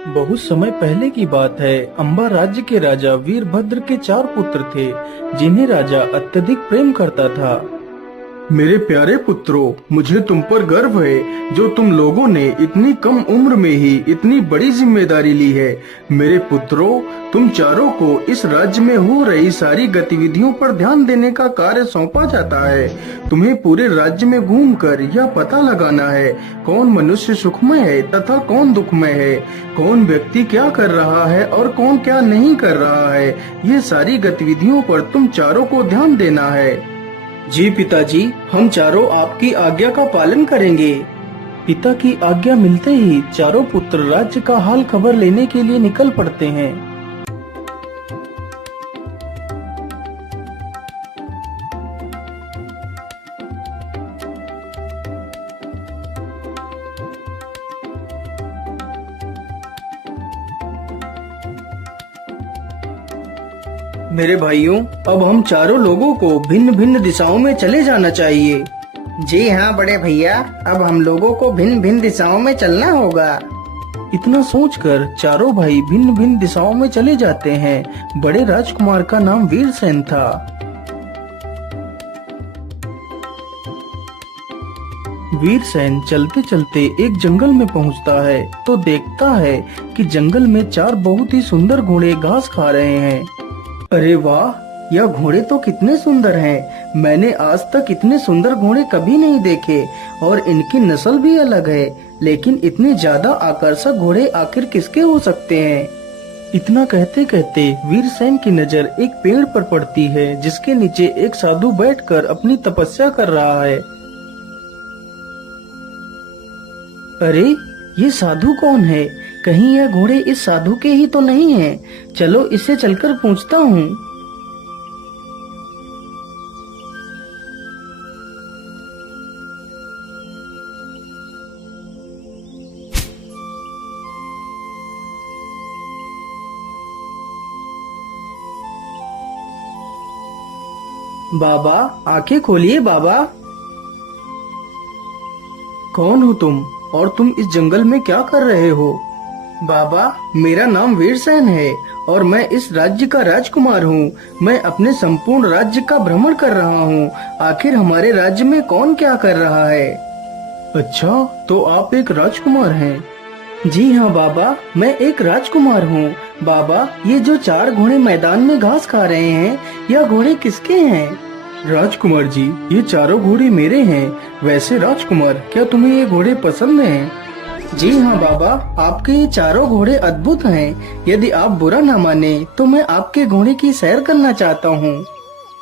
बहुत समय पहले की बात है। अंबा राज्य के राजा वीरभद्र के 4 पुत्र थे, जिन्हें राजा अत्यधिक प्रेम करता था। मेरे प्यारे पुत्रों, मुझे तुम पर गर्व है जो तुम लोगों ने इतनी कम उम्र में ही इतनी बड़ी जिम्मेदारी ली है। मेरे पुत्रों, तुम चारों को इस राज्य में हो रही सारी गतिविधियों पर ध्यान देने का कार्य सौंपा जाता है। तुम्हें पूरे राज्य में घूमकर यह पता लगाना है कौन मनुष्य सुखमय है तथा कौन दुखमय है, कौन व्यक्ति क्या कर रहा है और कौन क्या नहीं कर रहा है। ये सारी गतिविधियों पर तुम चारों को ध्यान देना है। जी पिताजी, हम चारों आपकी आज्ञा का पालन करेंगे। पिता की आज्ञा मिलते ही चारों पुत्र राज्य का हाल खबर लेने के लिए निकल पड़ते हैं। मेरे भाइयों, अब हम चारों लोगों को भिन्न भिन्न दिशाओं में चले जाना चाहिए। जी हाँ बड़े भैया, अब हम लोगों को भिन्न भिन्न दिशाओं में चलना होगा। इतना सोचकर चारों भाई भिन्न भिन्न दिशाओं में चले जाते हैं। बड़े राजकुमार का नाम वीरसेन था। वीरसेन चलते चलते एक जंगल में पहुंचता है तो देखता है कि जंगल में 4 बहुत ही सुंदर घोड़े घास खा रहे हैं। अरे वाह, यह घोड़े तो कितने सुंदर हैं। मैंने आज तक इतने सुंदर घोड़े कभी नहीं देखे और इनकी नस्ल भी अलग है। लेकिन इतने ज्यादा आकर्षक घोड़े आखिर किसके हो सकते हैं? इतना कहते कहते वीरसेन की नजर एक पेड़ पर पड़ती है, जिसके नीचे एक साधु बैठकर अपनी तपस्या कर रहा है। अरे, ये साधु कौन है? कहीं यह घोड़े इस साधु के ही तो नहीं हैं? चलो इससे चलकर पूछता हूँ। बाबा, आंखें खोलिए बाबा। कौन हो तुम और तुम इस जंगल में क्या कर रहे हो? बाबा, मेरा नाम वीरसेन है और मैं इस राज्य का राजकुमार हूँ। मैं अपने संपूर्ण राज्य का भ्रमण कर रहा हूँ। आखिर हमारे राज्य में कौन क्या कर रहा है? अच्छा, तो आप एक राजकुमार हैं? जी हाँ बाबा, मैं एक राजकुमार हूँ। बाबा, ये जो 4 घोड़े मैदान में घास खा रहे हैं, यह घोड़े किसके हैं? राजकुमार जी, ये चारों घोड़े मेरे हैं। वैसे राजकुमार, क्या तुम्हें ये घोड़े पसंद हैं? जी हाँ बाबा, आपके ये चारों घोड़े अद्भुत हैं। यदि आप बुरा न माने तो मैं आपके घोड़े की सैर करना चाहता हूँ।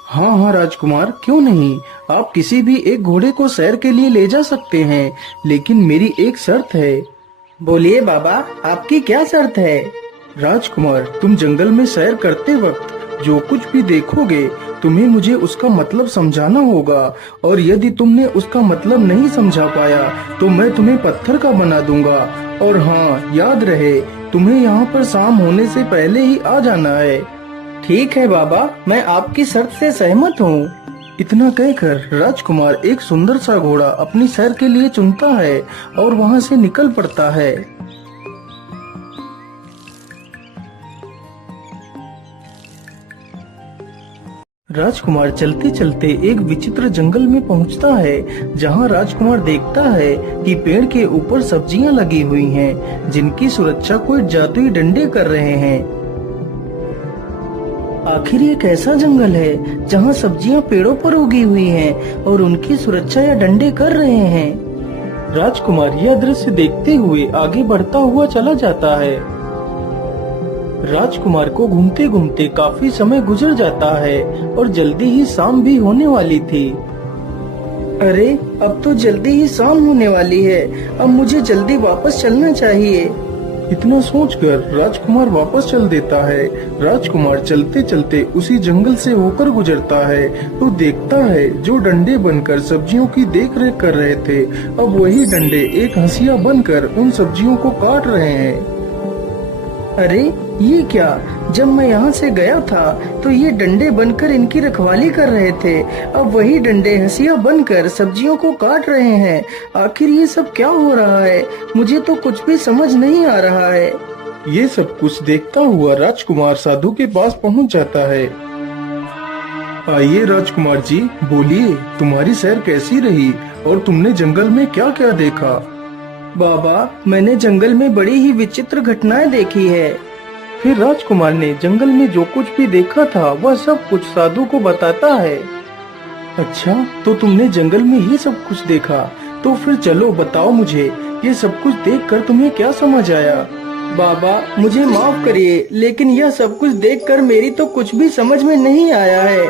हाँ हाँ राजकुमार, क्यों नहीं। आप किसी भी एक घोड़े को सैर के लिए ले जा सकते हैं, लेकिन मेरी एक शर्त है। बोलिए बाबा, आपकी क्या शर्त है? राजकुमार, तुम जंगल में सैर करते वक्त जो कुछ भी देखोगे, तुम्हें मुझे उसका मतलब समझाना होगा और यदि तुमने उसका मतलब नहीं समझा पाया तो मैं तुम्हें पत्थर का बना दूंगा। और हाँ, याद रहे, तुम्हें यहाँ पर शाम होने से पहले ही आ जाना है। ठीक है बाबा, मैं आपकी शर्त से सहमत हूँ। इतना कहकर राजकुमार एक सुंदर सा घोड़ा अपनी सैर के लिए चुनता है और वहाँ से निकल पड़ता है। राजकुमार चलते चलते एक विचित्र जंगल में पहुंचता है, जहां राजकुमार देखता है कि पेड़ के ऊपर सब्जियां लगी हुई हैं, जिनकी सुरक्षा कोई जादुई डंडे कर रहे हैं। आखिर ये कैसा जंगल है जहां सब्जियां पेड़ों पर उगी हुई हैं और उनकी सुरक्षा या डंडे कर रहे हैं? राजकुमार यह दृश्य देखते हुए आगे बढ़ता हुआ चला जाता है। राजकुमार को घूमते घूमते काफी समय गुजर जाता है और जल्दी ही शाम भी होने वाली थी। अरे, अब तो जल्दी ही शाम होने वाली है। अब मुझे जल्दी वापस चलना चाहिए। इतना सोचकर राजकुमार वापस चल देता है। राजकुमार चलते चलते उसी जंगल से होकर गुजरता है तो देखता है जो डंडे बनकर सब्जियों की देखरेख कर रहे थे, अब वही डंडे एक हंसिया बनकर उन सब्जियों को काट रहे हैं। अरे, ये क्या? जब मैं यहाँ से गया था तो ये डंडे बनकर इनकी रखवाली कर रहे थे, अब वही डंडे हंसिया बनकर सब्जियों को काट रहे हैं। आखिर ये सब क्या हो रहा है? मुझे तो कुछ भी समझ नहीं आ रहा है। ये सब कुछ देखता हुआ राजकुमार साधु के पास पहुंच जाता है। आइए राजकुमार जी, बोलिए, तुम्हारी सैर कैसी रही और तुमने जंगल में क्या क्या देखा? बाबा, मैंने जंगल में बड़ी ही विचित्र घटनाएं देखी है। फिर राजकुमार ने जंगल में जो कुछ भी देखा था वह सब कुछ साधु को बताता है। अच्छा, तो तुमने जंगल में ये सब कुछ देखा, तो फिर चलो बताओ मुझे, ये सब कुछ देखकर तुम्हें क्या समझ आया? बाबा, मुझे माफ करिए, लेकिन यह सब कुछ देखकर मेरी तो कुछ भी समझ में नहीं आया है।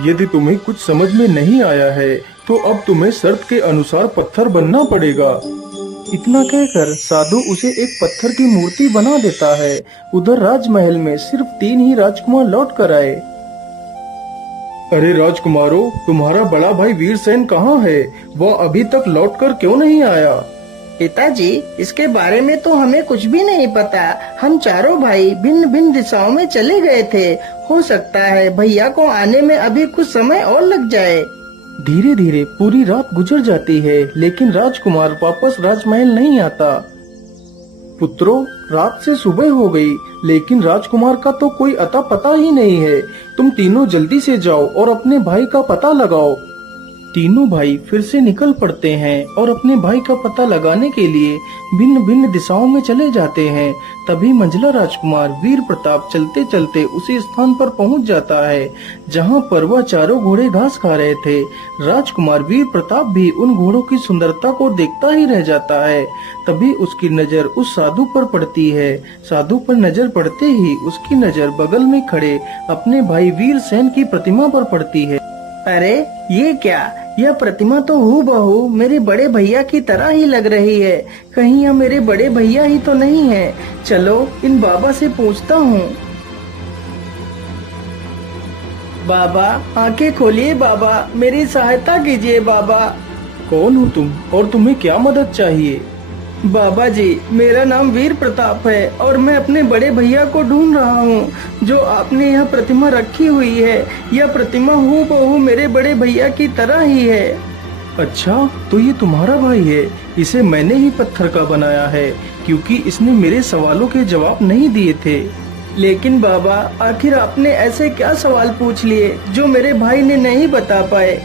यदि तुम्हें कुछ समझ में नहीं आया है, तो अब तुम्हें शर्त के अनुसार पत्थर बनना पड़ेगा। इतना कहकर साधु उसे एक पत्थर की मूर्ति बना देता है। उधर राजमहल में सिर्फ 3 ही राजकुमार लौट कर आए। अरे राजकुमारों, तुम्हारा बड़ा भाई वीरसेन कहाँ है? वह अभी तक लौटकर क्यों नहीं आया? पिताजी, इसके बारे में तो हमें कुछ भी नहीं पता। हम चारों भाई भिन्न भिन्न दिशाओं में चले गए थे। हो सकता है भैया को आने में अभी कुछ समय और लग जाए। धीरे धीरे पूरी रात गुजर जाती है, लेकिन राजकुमार वापस राजमहल नहीं आता। पुत्रों, रात से सुबह हो गई, लेकिन राजकुमार का तो कोई अता पता ही नहीं है। तुम तीनों जल्दी से जाओ और अपने भाई का पता लगाओ। तीनों भाई फिर से निकल पड़ते हैं और अपने भाई का पता लगाने के लिए भिन्न भिन्न दिशाओं में चले जाते हैं। तभी मंझला राजकुमार वीर प्रताप चलते चलते उसी स्थान पर पहुंच जाता है जहां पर वह चारों घोड़े घास खा रहे थे। राजकुमार वीर प्रताप भी उन घोड़ों की सुंदरता को देखता ही रह जाता है। तभी उसकी नजर उस साधु पर पड़ती है। साधु पर नजर पड़ते ही उसकी नजर बगल में खड़े अपने भाई वीरसेन की प्रतिमा पर पड़ती है। अरे ये क्या? यह प्रतिमा तो हूबहू मेरे बड़े भैया की तरह ही लग रही है। कहीं यह मेरे बड़े भैया ही तो नहीं है? चलो इन बाबा से पूछता हूँ। बाबा, आंखें खोलिए बाबा, मेरी सहायता कीजिए बाबा। कौन हो तुम और तुम्हें क्या मदद चाहिए? बाबा जी, मेरा नाम वीर प्रताप है और मैं अपने बड़े भैया को ढूंढ रहा हूँ। जो आपने यह प्रतिमा रखी हुई है, यह प्रतिमा हूबहू मेरे बड़े भैया की तरह ही है। अच्छा, तो ये तुम्हारा भाई है। इसे मैंने ही पत्थर का बनाया है, क्योंकि इसने मेरे सवालों के जवाब नहीं दिए थे। लेकिन बाबा, आखिर आपने ऐसे क्या सवाल पूछ लिए जो मेरे भाई ने नहीं बता पाए?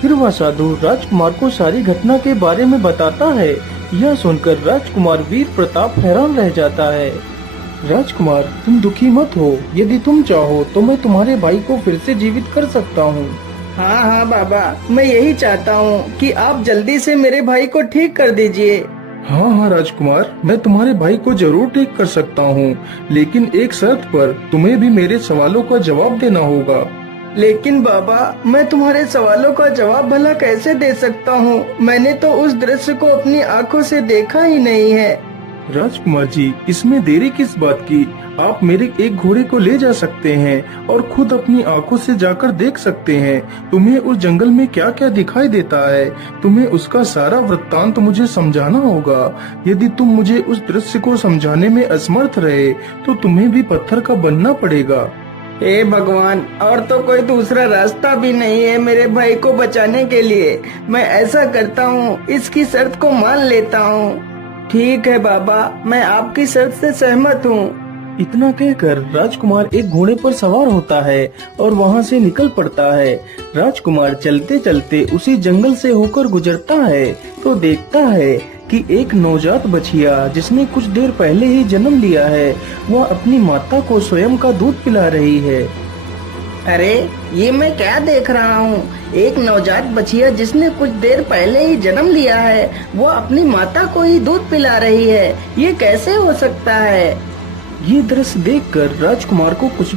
फिर वह साधु राजकुमार को सारी घटना के बारे में बताता है। यह सुनकर राजकुमार वीर प्रताप हैरान रह जाता है। राजकुमार, तुम दुखी मत हो। यदि तुम चाहो तो मैं तुम्हारे भाई को फिर से जीवित कर सकता हूँ। हाँ हाँ बाबा, मैं यही चाहता हूँ कि आप जल्दी से मेरे भाई को ठीक कर दीजिए। हाँ हाँ राजकुमार, मैं तुम्हारे भाई को जरूर ठीक कर सकता हूँ, लेकिन एक शर्त पर। तुम्हें भी मेरे सवालों का जवाब देना होगा। लेकिन बाबा, मैं तुम्हारे सवालों का जवाब भला कैसे दे सकता हूँ? मैंने तो उस दृश्य को अपनी आंखों से देखा ही नहीं है। राजकुमार जी, इसमें देरी किस बात की? आप मेरे एक घोड़े को ले जा सकते हैं और खुद अपनी आंखों से जाकर देख सकते हैं। तुम्हें उस जंगल में क्या क्या दिखाई देता है, तुम्हें उसका सारा वृत्तांत मुझे समझाना होगा। यदि तुम मुझे उस दृश्य को समझाने में असमर्थ रहे, तो तुम्हें भी पत्थर का बनना पड़ेगा। हे भगवान, और तो कोई दूसरा रास्ता भी नहीं है मेरे भाई को बचाने के लिए। मैं ऐसा करता हूँ, इसकी शर्त को मान लेता हूँ। ठीक है बाबा, मैं आपकी शर्त से सहमत हूँ। इतना कहकर राजकुमार एक घोड़े पर सवार होता है और वहाँ से निकल पड़ता है। राजकुमार चलते चलते उसी जंगल से होकर गुजरता है तो देखता है कि एक नवजात बछिया, जिसने कुछ देर पहले ही जन्म लिया है, वह अपनी माता को स्वयं का दूध पिला रही है। अरे, ये मैं क्या देख रहा हूँ? एक नवजात बछिया जिसने कुछ देर पहले ही जन्म लिया है, वो अपनी माता को ही दूध पिला रही है। ये कैसे हो सकता है? ये दृश्य देखकर राजकुमार को कुछ